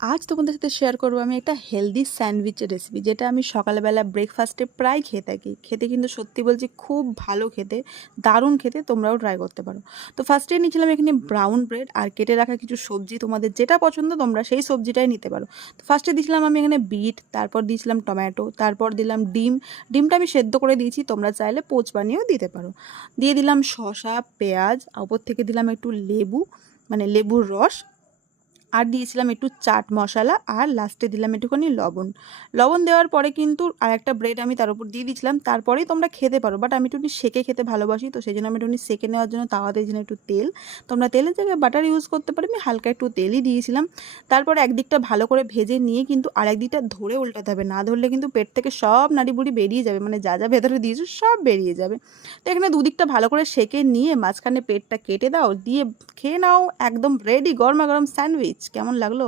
আজ তোমাদের সাথে শেয়ার করবো আমি একটা হেলদি স্যান্ডউইচের রেসিপি, যেটা আমি সকালবেলা ব্রেকফাস্টে প্রায় খেয়ে থাকি। খেতে কিন্তু সত্যি বলছি খুব ভালো খেতে, দারুণ খেতে, তোমরাও ট্রাই করতে পারো। তো ফার্স্টে নিয়েছিলাম এখানে ব্রাউন ব্রেড আর কেটে রাখা কিছু সবজি, তোমাদের যেটা পছন্দ তোমরা সেই সবজিটাই নিতে পারো। তো ফার্স্টে দিয়েছিলাম আমি এখানে বিট, তারপর দিয়েছিলাম টমেটো, তারপর দিলাম ডিমটা আমি সেদ্ধ করে দিয়েছি, তোমরা চাইলে পোচ বানিয়েও দিতে পারো। দিয়ে দিলাম শসা, পেঁয়াজ, ওপর থেকে দিলাম একটু লেবু, মানে লেবুর রস, আর দিয়েছিলাম একটু চাট মশলা, আর লাস্টে দিলাম একটুখানি লবণ। লবণ দেওয়ার পরে কিন্তু আর একটা ব্রেড আমি তার উপর দিয়ে দিয়েছিলাম, তারপরেই তোমরা খেতে পারো, বাট আমি একটুখানি সেকে খেতে ভালোবাসি, তো সেই জন্য আমি একটুখানি সেকে নেওয়ার জন্য তাওয়াতে দিয়েছিলাম একটু তেল। তোমরা তেলের জায়গায় বাটার ইউজ করতে পারো, আমি হালকা একটু তেলই দিয়েছিলাম। তারপরে একদিকটা ভালো করে ভেজে নিয়ে কিন্তু আরেক দিকটা ধরে উল্টাতে হবে, না ধরলে কিন্তু পেট থেকে সব নাড়ি বুড়ি বেরিয়ে যাবে, মানে যা যা ভেতরে দিয়েছো সব বেরিয়ে যাবে। তো এখানে দুদিকটা ভালো করে সেকে নিয়ে মাঝখানে পেটটা কেটে দাও, দিয়ে খেয়ে নাও, একদম রেডি গরমা গরম স্যান্ডউইচ। কেমন লাগলো?